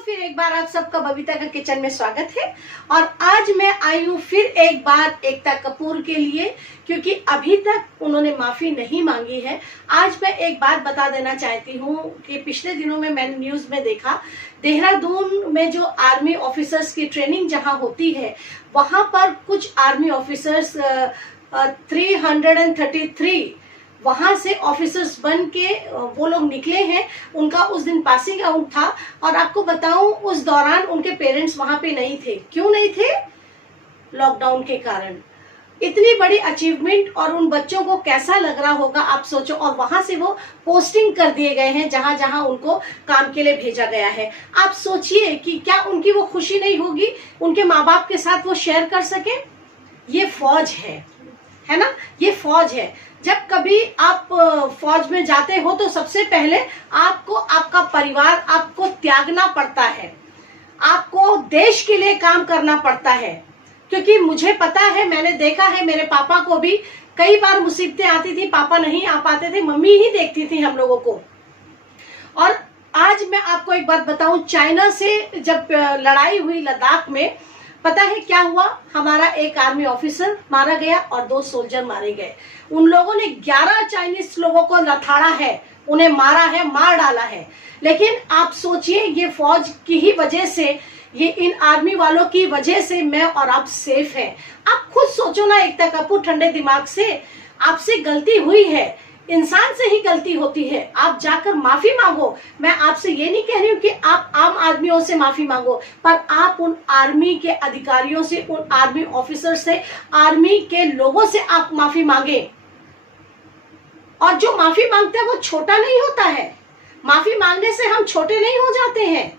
फिर एक बार आप सबका बबीता का किचन में स्वागत है। और आज मैं आई हूँ फिर एक बार एकता कपूर के लिए, क्योंकि अभी तक उन्होंने माफी नहीं मांगी है। आज मैं एक बात बता देना चाहती हूँ कि पिछले दिनों में मैंने न्यूज में देखा, देहरादून में जो आर्मी ऑफिसर्स की ट्रेनिंग जहाँ होती है, वहां पर कुछ आर्मी ऑफिसर्स 333 वहां से ऑफिसर्स बन के वो लोग निकले हैं। उनका उस दिन पासिंग आउट था और आपको बताऊं उस दौरान उनके पेरेंट्स वहां पे नहीं थे। क्यों नहीं थे? लॉकडाउन के कारण। इतनी बड़ी अचीवमेंट और उन बच्चों को कैसा लग रहा होगा आप सोचो। और वहां से वो पोस्टिंग कर दिए गए हैं जहां जहां उनको काम के लिए भेजा गया है। आप सोचिए कि क्या उनकी वो खुशी नहीं होगी, उनके माँ बाप के साथ वो शेयर कर सके। ये फौज है ना, ये फौज है। जब कभी आप फौज में जाते हो तो सबसे पहले आपको आपका परिवार आपको त्यागना पड़ता है, आपको देश के लिए काम करना पड़ता है। क्योंकि मुझे पता है, मैंने देखा है, मेरे पापा को भी कई बार मुसीबतें आती थी, पापा नहीं आ पाते थे, मम्मी ही देखती थी हम लोगों को। और आज मैं आपको एक बात बताऊं, चाइना से जब लड़ाई हुई लद्दाख में, पता है क्या हुआ? हमारा एक आर्मी ऑफिसर मारा गया और 2 सोल्जर मारे गए। उन लोगों ने 11 चाइनीज लोगों को लथाड़ा है, उन्हें मारा है, मार डाला है। लेकिन आप सोचिए, ये फौज की ही वजह से, ये इन आर्मी वालों की वजह से मैं और आप सेफ हैं। आप खुद सोचो ना एकता कपूर, ठंडे दिमाग से, आपसे गलती हुई है, इंसान से ही गलती होती है, आप जाकर माफी मांगो। मैं आपसे ये नहीं कह रही हूँ कि आप आम आदमियों से माफी मांगो, पर आप उन आर्मी के अधिकारियों से, उन आर्मी ऑफिसर से, आर्मी के लोगों से आप माफी मांगे। और जो माफी मांगते हैं वो छोटा नहीं होता है, माफी मांगने से हम छोटे नहीं हो जाते हैं।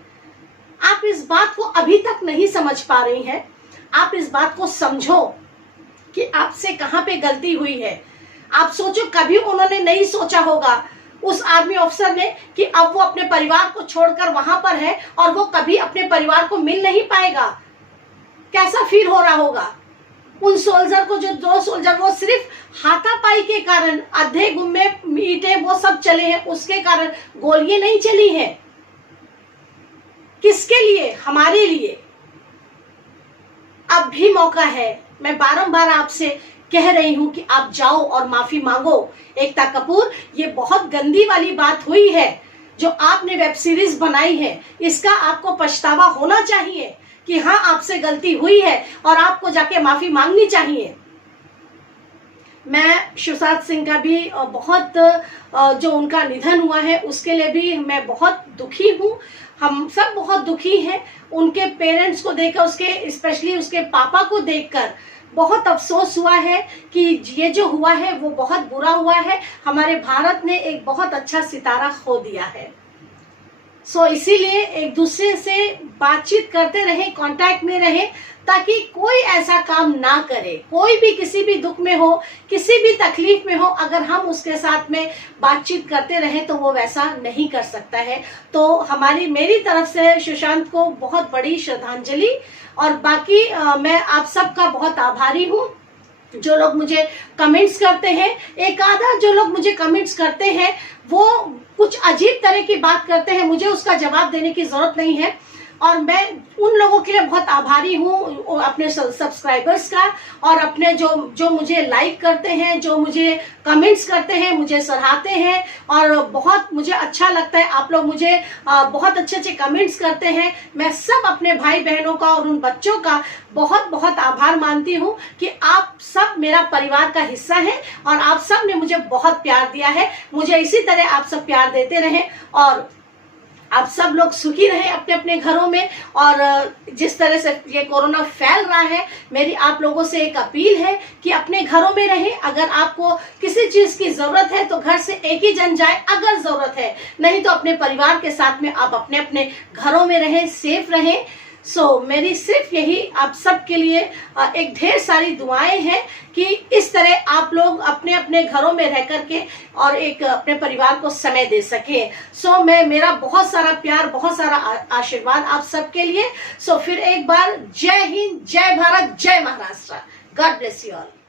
आप इस बात को अभी तक नहीं समझ पा रही हैं। आप इस बात को समझो कि आपसे कहाँ पे गलती हुई है। आप सोचो, कभी उन्होंने नहीं सोचा होगा, उस आर्मी अफसर ने, कि अब वो अपने परिवार को छोड़कर वहां पर है और वो कभी अपने परिवार को मिल नहीं पाएगा। कैसा फील हो रहा होगा उन सोल्जर को, जो 2 सोल्जर वो सिर्फ हाथापाई के कारण, आधे गुम्मे ईंटे वो सब चले हैं, उसके कारण गोलियां नहीं चली हैं। किसके लिए? हमारे लिए। अब भी मौका है। मैं बारंबार आपसे कह रही हूं कि आप जाओ और माफी मांगो। एकता कपूर, ये बहुत गंदी वाली बात हुई है जो आपने वेब सीरीज बनाई है। इसका आपको पछतावा होना चाहिए कि हाँ, आपसे गलती हुई है और आपको जाके माफी मांगनी चाहिए। मैं सुशांत सिंह का भी बहुत, जो उनका निधन हुआ है उसके लिए भी मैं बहुत दुखी हूँ। हम सब बहुत दुखी हैं। उनके पेरेंट्स को देखकर, उसके स्पेशली उसके पापा को देखकर बहुत अफसोस हुआ है कि ये जो हुआ है वो बहुत बुरा हुआ है। हमारे भारत ने एक बहुत अच्छा सितारा खो दिया है। इसीलिए एक दूसरे से बातचीत करते रहें, कांटेक्ट में रहें, ताकि कोई ऐसा काम ना करे। कोई भी किसी भी दुख में हो, किसी भी तकलीफ में हो, अगर हम उसके साथ में बातचीत करते रहें तो वो वैसा नहीं कर सकता है। तो मेरी तरफ से सुशांत को बहुत बड़ी श्रद्धांजलि। और बाकी मैं आप सबका बहुत आभारी हूँ जो लोग मुझे कमेंट्स करते हैं। एक आधा जो लोग मुझे कमेंट्स करते हैं वो कुछ अजीब तरह की बात करते हैं, मुझे उसका जवाब देने की जरूरत नहीं है। और मैं उन लोगों के लिए बहुत आभारी हूँ, अपने सब्सक्राइबर्स का, और अपने जो मुझे लाइक करते हैं, जो मुझे कमेंट्स करते हैं, मुझे सराहते हैं। और बहुत मुझे अच्छा लगता है, आप लोग मुझे बहुत अच्छे अच्छे कमेंट्स करते हैं। मैं सब अपने भाई बहनों का और उन बच्चों का बहुत बहुत आभार मानती हूँ कि आप सब मेरा परिवार का हिस्सा हैं और आप सब ने मुझे बहुत प्यार दिया है। मुझे इसी तरह आप सब प्यार देते रहें और आप सब लोग सुखी रहे अपने अपने घरों में। और जिस तरह से ये कोरोना फैल रहा है, मेरी आप लोगों से एक अपील है कि अपने घरों में रहें। अगर आपको किसी चीज की जरूरत है तो घर से एक ही जन जाए अगर जरूरत है, नहीं तो अपने परिवार के साथ में आप अपने अपने घरों में रहें, सेफ रहें। मेरी सिर्फ यही आप सब के लिए एक ढेर सारी दुआएं हैं कि इस तरह आप लोग अपने अपने घरों में रह करके और एक अपने परिवार को समय दे सके। मेरा बहुत सारा प्यार, बहुत सारा आशीर्वाद आप सबके लिए। फिर एक बार जय हिंद, जय भारत, जय Maharashtra. God bless you all.